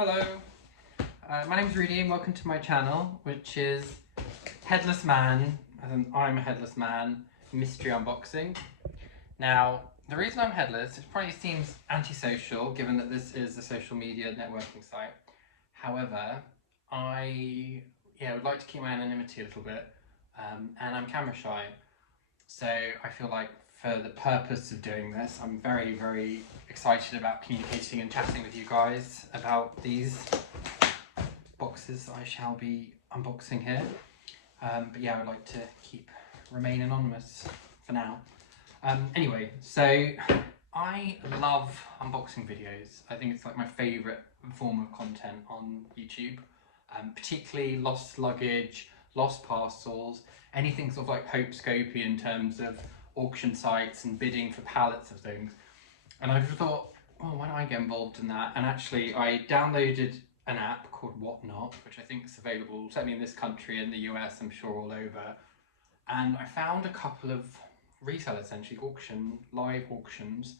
Hello, my name is Rudy and welcome to my channel, which is Headless Man, as in I'm a Headless Man, Mystery Unboxing. Now, the reason I'm headless, it probably seems antisocial given that this is a social media networking site. However, I would like to keep my anonymity a little bit, and I'm camera shy. So I feel like for the purpose of doing this, I'm very, very excited about communicating and chatting with you guys about these boxes that I shall be unboxing here. But yeah, I would like to remain anonymous for now. Anyway, so I love unboxing videos. I think it's like my favourite form of content on YouTube, particularly lost luggage, lost parcels, anything sort of like hope-scopy in terms of auction sites and bidding for pallets of things. And I just thought, oh, why don't I get involved in that? And actually I downloaded an app called Whatnot, which I think is available certainly in this country, in the US, I'm sure all over. And I found a couple of resellers, essentially live auctions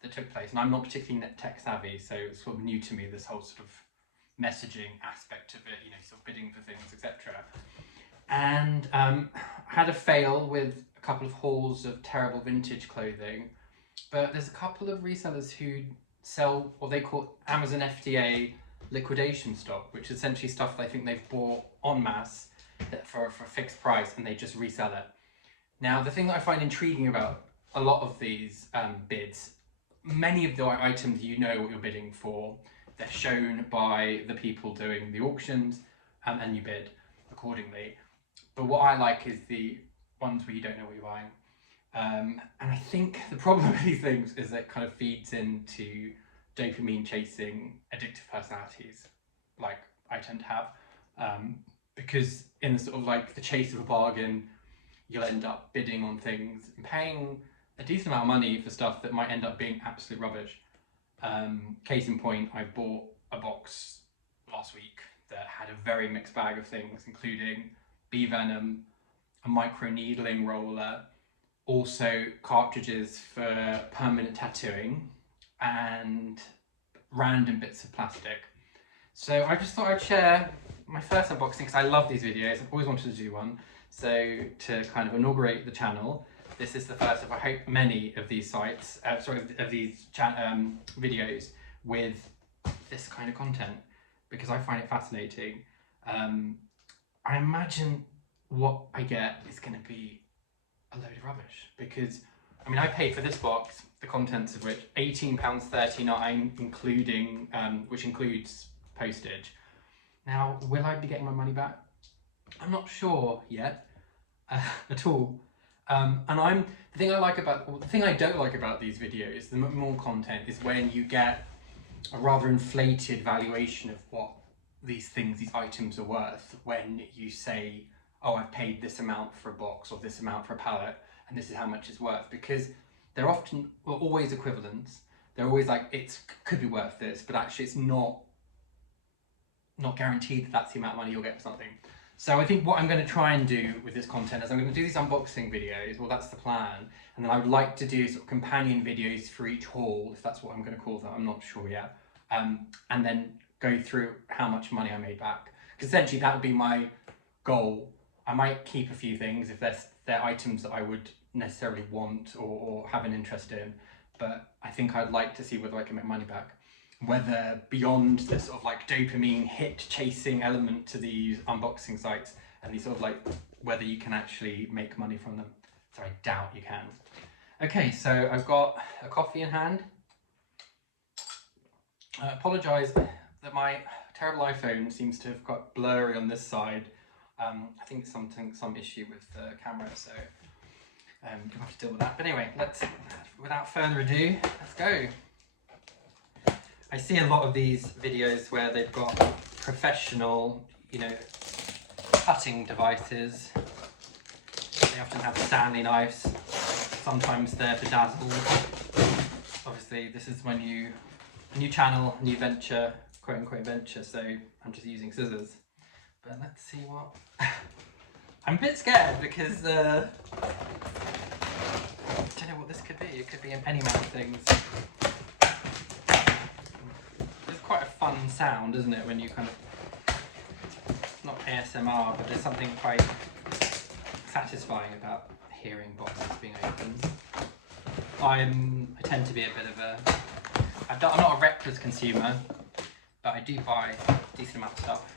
that took place. And I'm not particularly tech savvy, so it's sort of new to me, this whole sort of messaging aspect of it, you know, sort of bidding for things, etc. And had a fail with a couple of hauls of terrible vintage clothing, but there's a couple of resellers who sell what they call Amazon FDA liquidation stock, which is essentially stuff I think they've bought en masse for a fixed price and they just resell it. Now, the thing that I find intriguing about a lot of these bids, many of the items you know what you're bidding for, they're shown by the people doing the auctions, and you bid accordingly. But what I like is the ones where you don't know what you're buying. And I think the problem with these things is that it kind of feeds into dopamine-chasing addictive personalities, like I tend to have. Because in the sort of like the chase of a bargain, you'll end up bidding on things and paying a decent amount of money for stuff that might end up being absolute rubbish. Case in point, I bought a box last week that had a very mixed bag of things, including bee venom, a micro needling roller, also cartridges for permanent tattooing, and random bits of plastic. So I just thought I'd share my first unboxing because I love these videos. I've always wanted to do one. So to kind of inaugurate the channel, this is the first of, I hope, many of these sites, of these videos with this kind of content, because I find it fascinating. I imagine what I get is going to be a load of rubbish, because I mean I paid for this box, the contents of which £18.39, including which includes postage. Now, will I be getting my money back? I'm not sure yet at all. And the thing I don't like about these videos, the more content, is when you get a rather inflated valuation of what these items are worth, when you say, oh, I've paid this amount for a box or this amount for a pallet and this is how much it's worth, because they're always equivalents. They're always like, it could be worth this, but actually it's not guaranteed that that's the amount of money you'll get for something. So I think what I'm going to try and do with this content is I'm going to do these unboxing videos, well, that's the plan, and then I would like to do sort of companion videos for each haul, if that's what I'm going to call them, I'm not sure yet, and then go through how much money I made back, because essentially that would be my goal. I might keep a few things if they're items that I would necessarily want or have an interest in, but I think I'd like to see whether I can make money back. Whether beyond the sort of like dopamine hit chasing element to these unboxing sites and these sort of like whether you can actually make money from them. So I doubt you can. Okay, so I've got a coffee in hand. I apologise that my terrible iPhone seems to have got blurry on this side. I think it's some issue with the camera, so you'll have to deal with that. But anyway, without further ado, let's go. I see a lot of these videos where they've got professional, you know, cutting devices. They often have Stanley knives. Sometimes they're bedazzled. Obviously, this is my new channel, new venture, quote unquote venture, so I'm just using scissors. But let's see what... I'm a bit scared because I don't know what this could be. It could be any amount of things. quite a fun sound, isn't it, when you kind of, not ASMR, but there's something quite satisfying about hearing boxes being opened. I tend to be a bit of a, I'm not a reckless consumer, but I do buy a decent amount of stuff.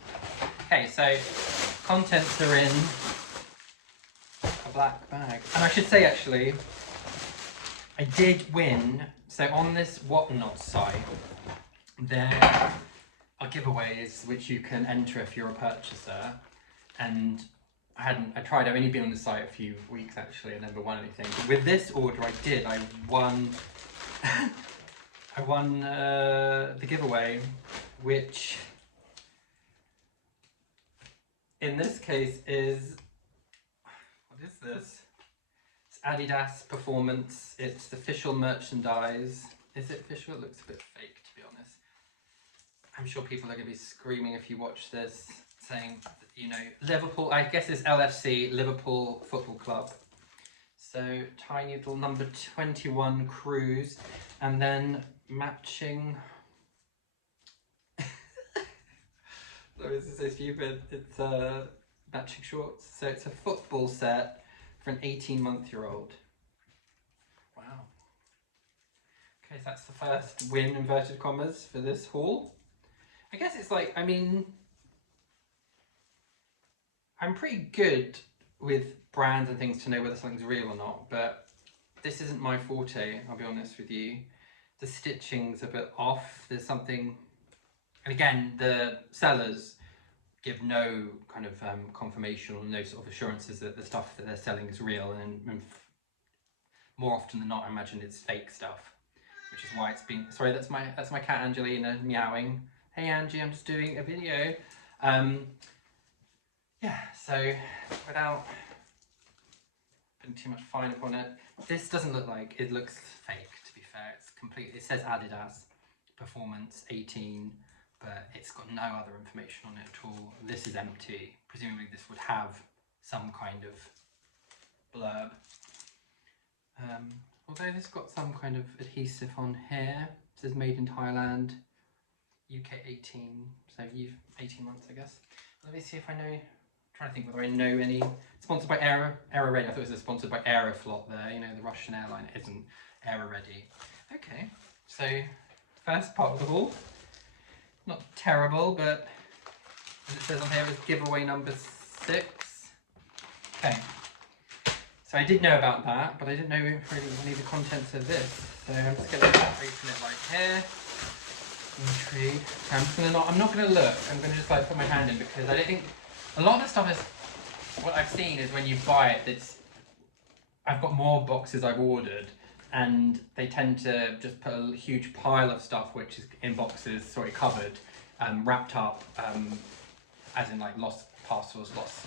Okay, so contents are in a black bag. And I should say actually, I did win, so on this Whatnot site, there are giveaways which you can enter if you're a purchaser, and I've only been on the site a few weeks actually, I never won anything. But with this order I won, I won the giveaway, which in this case is, what is this? It's Adidas Performance, it's the official merchandise. Is it official? It looks a bit fake, to be honest. I'm sure people are going to be screaming if you watch this, saying, you know, Liverpool, I guess it's LFC, Liverpool Football Club. So tiny little number 21 cruise, and then matching, sorry, this is so stupid, it's matching shorts. So it's a football set for an 18-month-old. Wow. Okay, so that's the first win, inverted commas, for this haul. I guess it's like, I mean, I'm pretty good with brands and things to know whether something's real or not, but this isn't my forte, I'll be honest with you. The stitching's a bit off, there's something, and again, the sellers give no kind of confirmation or no sort of assurances that the stuff that they're selling is real, and more often than not, I imagine it's fake stuff, which is why it's been, sorry, that's my cat Angelina meowing. Hey Angie, I'm just doing a video. Yeah, so without putting too much fine upon it, this doesn't look like, it looks fake, to be fair. It's complete, it says Adidas Performance 18, but it's got no other information on it at all. This is empty. Presumably this would have some kind of blurb. Although this got some kind of adhesive on here. It says made in Thailand, UK 18, so you've 18 months, I guess. Let me see if I know, I'm trying to think whether I know any. Sponsored by Aero Ready. I thought it was sponsored by Aeroflot there, you know, the Russian airline. It isn't Aero Ready. Okay, so first part of the haul. Not terrible, but as it says on here, it's giveaway number 6. Okay, so I did know about that, but I didn't know really any of the contents of this. So I'm just going to open it like here. Intrigue. I'm not going to look. I'm going to just like put my hand in, because I don't think a lot of the stuff is, what I've seen is when you buy it, I've got more boxes I've ordered, and they tend to just put a huge pile of stuff which is in boxes, sorry, covered, wrapped up, as in like lost parcels, lost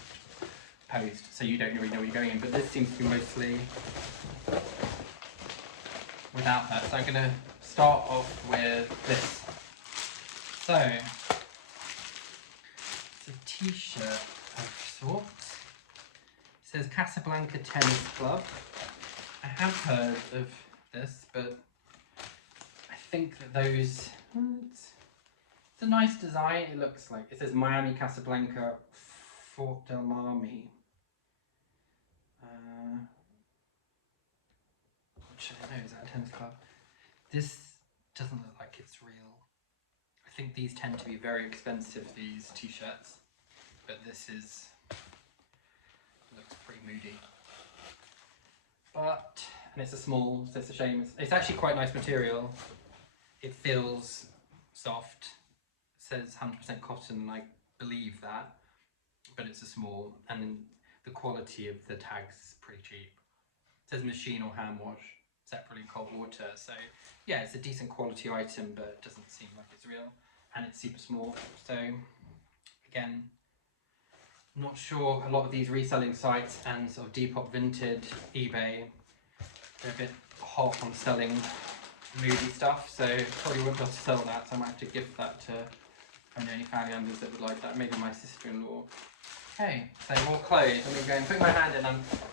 post, so you don't really know what you're going in. But this seems to be mostly without that. So I'm going to start off with this. So it's a t-shirt of sorts. It says Casablanca Tennis Club. I have heard of this, but I think that those, it's a nice design. It looks like, it says Miami Casablanca Fort Del Marmi. What should I know? Is that a tennis club? This doesn't look like it's real. I think these tend to be very expensive, these t-shirts, but this looks pretty moody. But, and it's a small, so it's a shame. It's actually quite nice material. It feels soft. It says 100% cotton, and I believe that, but it's a small, and the quality of the tags is pretty cheap. It says machine or hand wash, separately in cold water. So yeah, it's a decent quality item, but it doesn't seem like it's real, and it's super small. So again, not sure. A lot of these reselling sites and sort of Depop Vinted, eBay, they're a bit hot on selling moody stuff, so probably won't be able to sell that. So I might have to gift that to, I don't know, any family members that would like that. Maybe my sister-in-law. Okay, so more clothes. I'm going to go and put my hand in.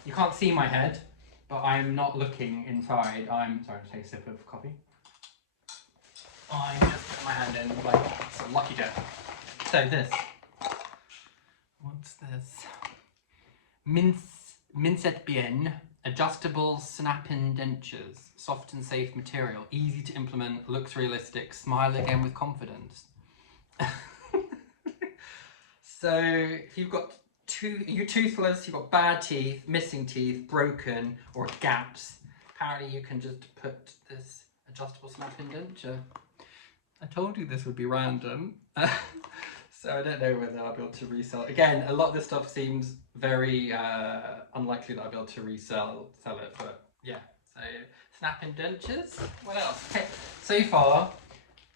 You can't see my head, but I'm not looking inside. I'm sorry, to take a sip of coffee. I just put my hand in like some lucky dip. So this, what's this? Mincet Bien adjustable snap-in dentures, soft and safe material, easy to implement, looks realistic, smile again with confidence. So if you've got you're toothless, you've got bad teeth, missing teeth, broken, or gaps, apparently you can just put this adjustable snap-in denture. I told you this would be random. So I don't know whether I'll be able to resell. Again, a lot of this stuff seems very unlikely that I'll be able to sell it, but yeah. So snap-in dentures. What else? Okay, so far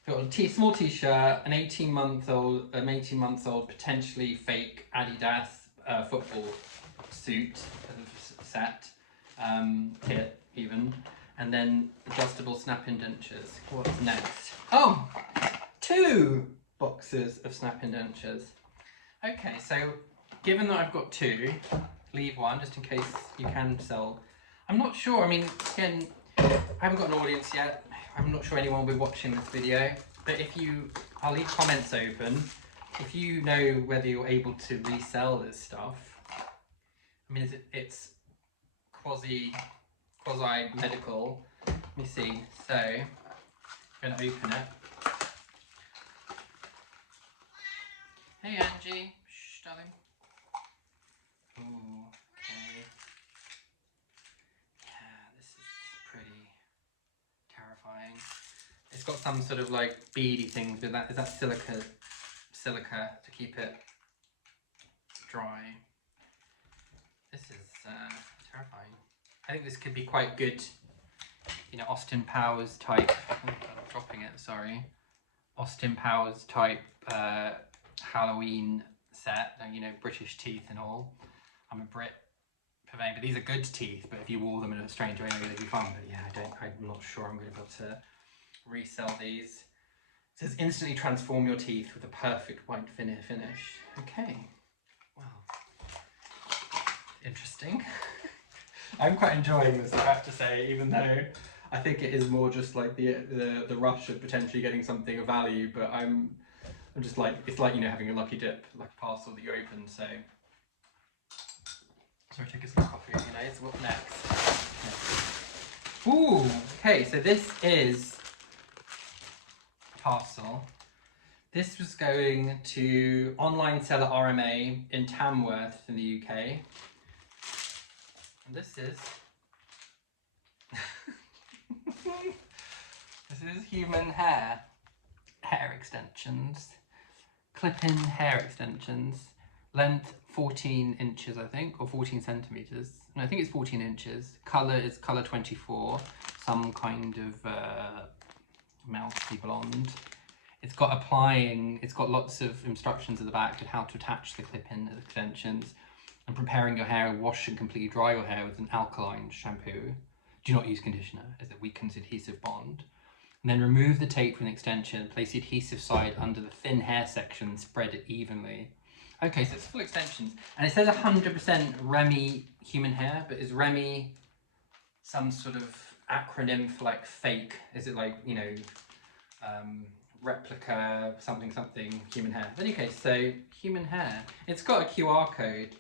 we've got a small t-shirt, an 18-month-old potentially fake Adidas football suit set, kit even, and then adjustable snap-in dentures. What's next? Oh, 2 boxes of snap-in dentures. Okay, so given that I've got 2, leave 1 just in case you can sell. I'm not sure, I mean, again, I haven't got an audience yet. I'm not sure anyone will be watching this video, but I'll leave comments open. If you know whether you're able to resell this stuff, I mean, it's quasi-medical. Let me see, so I'm going to open it. Hey Angie, shh darling. Ooh, okay. Yeah, this is pretty terrifying. It's got some sort of like beady things with that. Is that silica to keep it dry? This is terrifying. I think this could be quite good, you know, Austin Powers type. I'm dropping it, sorry. Austin Powers type Halloween set, you know, British teeth and all. I'm a Brit purveying, but these are good teeth, but if you wore them in a strange way, maybe they'd be fun. But yeah, I'm not sure I'm going to be able to resell these. It says instantly transform your teeth with a perfect white finish. Okay, well, interesting. I'm quite enjoying this, I have to say, even though I think it is more just like the rush of potentially getting something of value, but I'm just like, it's like, you know, having a lucky dip, like a parcel that you open. So sorry, take a sip of coffee, you know. So what next? Ooh, okay, so this is parcel. This was going to online seller RMA in Tamworth in the UK. And this is this is human hair extensions, clip-in hair extensions, length 14 inches I think, or 14 centimeters. No, I think it's 14 inches. Color is color 24, some kind of mousy blonde. It's got lots of instructions at the back on how to attach the clip-in extensions, and preparing your hair, wash and completely dry your hair with an alkaline shampoo. Do not use conditioner as it weakens adhesive bond. And then remove the tape from the extension, place the adhesive side under the thin hair section and spread it evenly. Okay, so it's full extensions. And it says 100% Remy human hair, but is Remy some sort of acronym for like fake? Is it like, you know, replica something human hair? But okay, so human hair. It's got a QR code.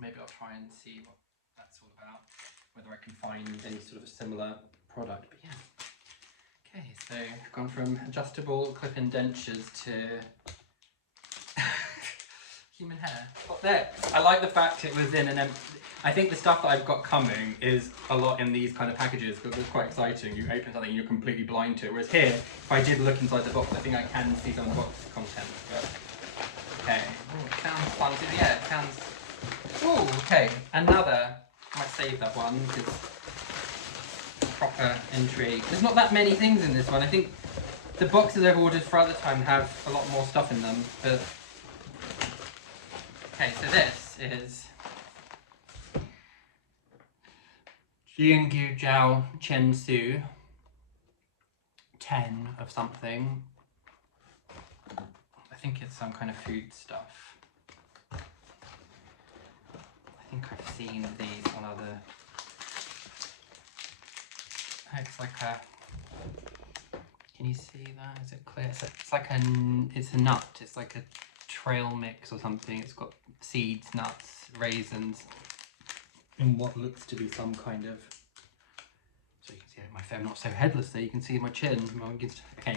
Maybe I'll try and see what that's all about, whether I can find any sort of similar product, but yeah. Okay, so I've gone from adjustable clip-in dentures to human hair. What there? I like the fact it was in an I think the stuff that I've got coming is a lot in these kind of packages, because it's quite exciting. You open something and you're completely blind to it, whereas here, if I did look inside the box, I think I can see some of the box content, but okay. Ooh, it sounds fun too. Yeah, it sounds... Oh, okay, another. I might save that one because proper intrigue. There's not that many things in this one. I think the boxes I've ordered for other time have a lot more stuff in them. But okay, so this is Jiangyu Jiao Chen Su 10 of something. I think it's some kind of food stuff. I think I've seen these on other... It's like a Can you see that? Is it clear? It's like it's a nut. It's like a trail mix or something. It's got seeds, nuts, raisins, in what looks to be some kind of. So you can see my face. I'm not so headless there. You can see my chin. Okay.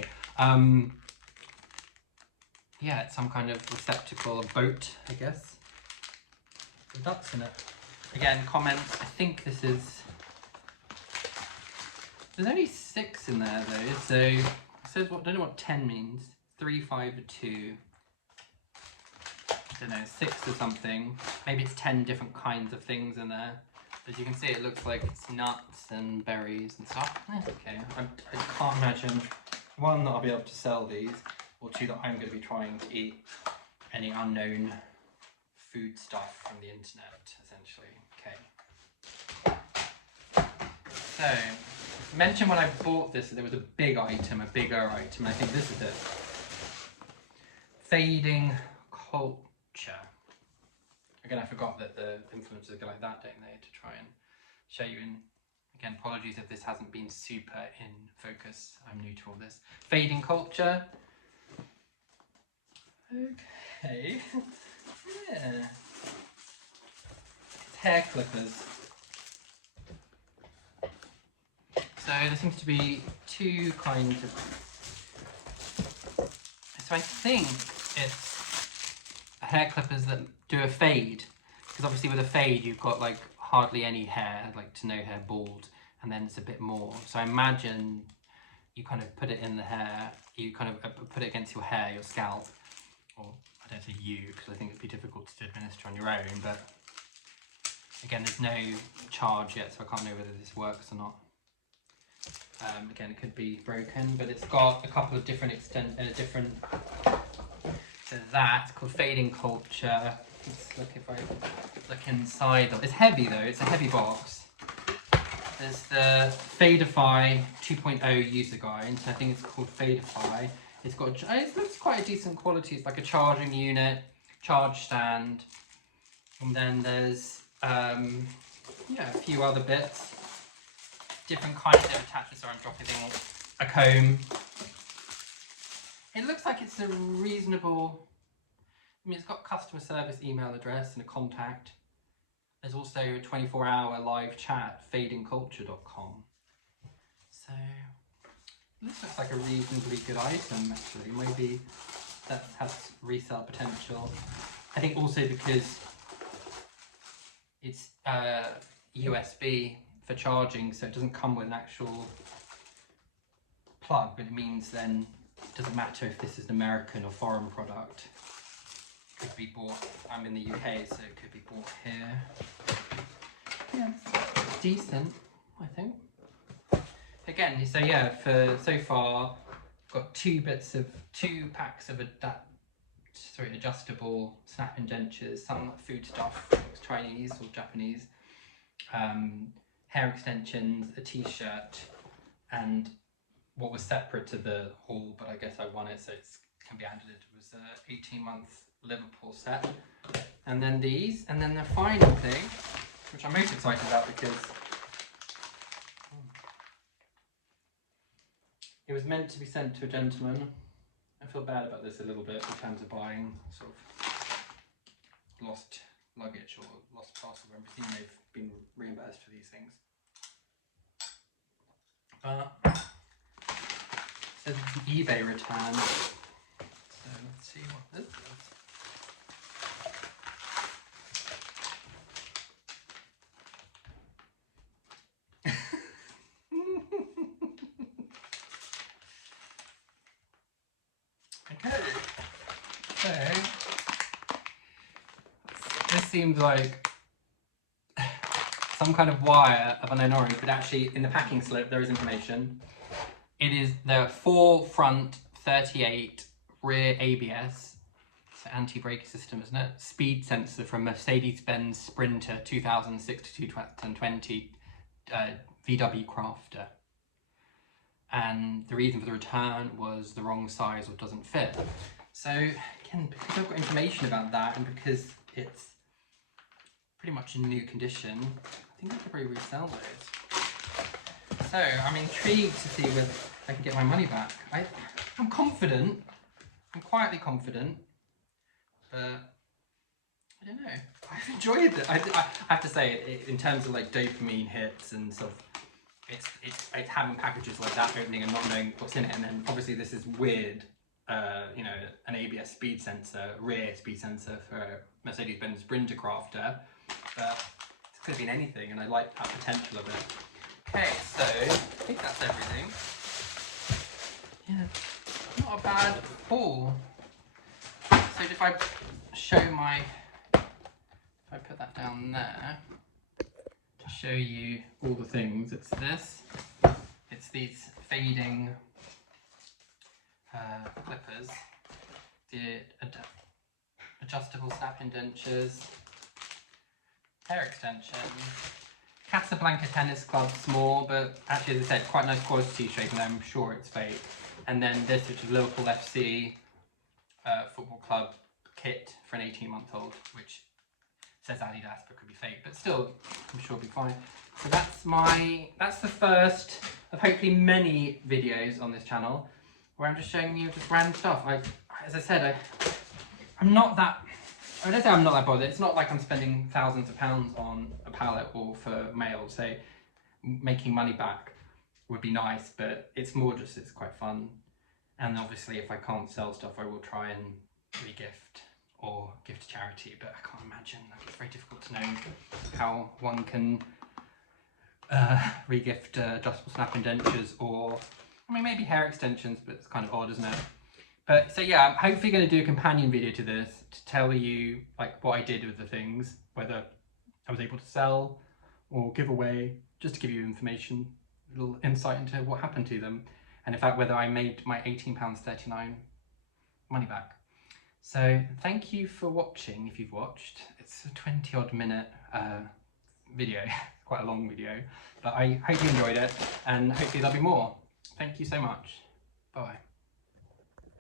Yeah, it's some kind of receptacle, a boat, I guess, with nuts in it. Again, comments. I think this is. There's only 6 in there though, so it says what? Don't know what 10 means. 3, 5, 2. I don't know, 6 or something. Maybe it's 10 different kinds of things in there. As you can see, it looks like it's nuts and berries and stuff. Okay, I can't imagine, 1, that I'll be able to sell these, or 2, that I'm going to be trying to eat any unknown food stuff from the internet, essentially. Okay. So, I mentioned when I bought this that there was a bigger item. I think this is it. Fading culture. Again, I forgot that the influencers go like that, don't they, to try and show you in. Again, apologies if this hasn't been super in focus. I'm new to all this. Fading culture. Okay. Yeah. It's hair clippers. So there seems to be 2 kinds of. So I think it's hair clippers that do a fade, because obviously with a fade you've got like hardly any hair, like to no hair, bald, and then it's a bit more. So I imagine you kind of put it in the hair, you kind of put it against your hair, your scalp, or I don't say you because I think it'd be difficult to administer on your own, but again there's no charge yet, so I can't know whether this works or not. Again, it could be broken, but it's got a couple of different So that's called Fading Culture. Let's look if I look inside. It's heavy though. It's a heavy box. There's the Fadeify 2.0 user guide. So I think it's called Fadeify. It looks quite a decent quality. It's like a charging unit, charge stand, and then there's yeah, a few other bits. Different kinds of attachments. Sorry, I'm dropping things. A comb. It looks like it's a reasonable. I mean, it's got customer service email address and a contact. There's also a 24-hour live chat, fadingculture.com. So this looks like a reasonably good item, actually. Maybe that has resale potential. I think also because it's USB for charging, so it doesn't come with an actual plug, but it means then it doesn't matter if this is an American or foreign product. It could be bought, I'm in the UK, so it could be bought here. Yeah, it's decent, I think. Again, so yeah, for so far, I've got 2 packs of adjustable snap-in dentures, some food stuff, looks Chinese or Japanese, hair extensions, a t-shirt, and what was separate to the haul, but I guess I won it, so it can be added. It was an 18-month Liverpool set, and then these, and then the final thing, which I'm most excited about because it was meant to be sent to a gentleman. I feel bad about this a little bit in terms of buying sort of lost luggage or lost parcel. I'm presuming they've been reimbursed for these things. But it says eBay return. So let's see what this is. Okay, so this seems like some kind of wire of unknown origin, but actually in the packing slip there is information. It is the 4 front 38 rear ABS, it's an anti-brake system, isn't it? Speed sensor from Mercedes-Benz Sprinter 2006 to 2020 VW Crafter. And the reason for the return was the wrong size or doesn't fit. So again, because I've got information about that and because it's pretty much in new condition, I think I could probably resell those. So I'm intrigued to see I can get my money back. I'm confident. I'm quietly confident, but I don't know. I've enjoyed it. I have to say, in terms of like dopamine hits and stuff, it's having packages like that opening and not knowing what's in it, and then obviously this is weird. You know, an ABS speed sensor, rear speed sensor for a Mercedes-Benz Sprinter crafter, but it could have been anything, and I like that potential of it. Okay, so I think that's everything. Yeah, not a bad haul. So if I show my, if I put that down there to show you all the things, it's this. It's these fading clippers, the adjustable snap-in dentures, hair extensions, Casablanca tennis club, small, but actually, as I said, quite nice quality shape, and I'm sure it's fake. And then this, which is Liverpool FC football club kit for an 18-month-old, which says Adidas, but could be fake, but still, I'm sure it'll be fine. So that's the first of hopefully many videos on this channel, where I'm just showing you just random stuff. As I said, I'm not that, I don't say I'm not that bothered. It's not like I'm spending thousands of pounds on a pallet or for mail. So making money back would be nice, but it's more just, it's quite fun. And obviously if I can't sell stuff, I will try and re-gift or give to charity, but I can't imagine. It's very difficult to know how one can re-gift adjustable snap-in dentures, or I mean maybe hair extensions, but it's kind of odd, isn't it? But so yeah, I'm hopefully going to do a companion video to this to tell you like what I did with the things, whether I was able to sell or give away, just to give you information, a little insight into what happened to them, and in fact whether I made my £18.39 money back. So thank you for watching, if you've watched. It's a 20 odd minute video, quite a long video, but I hope you enjoyed it, and hopefully there'll be more. Thank you so much. Bye.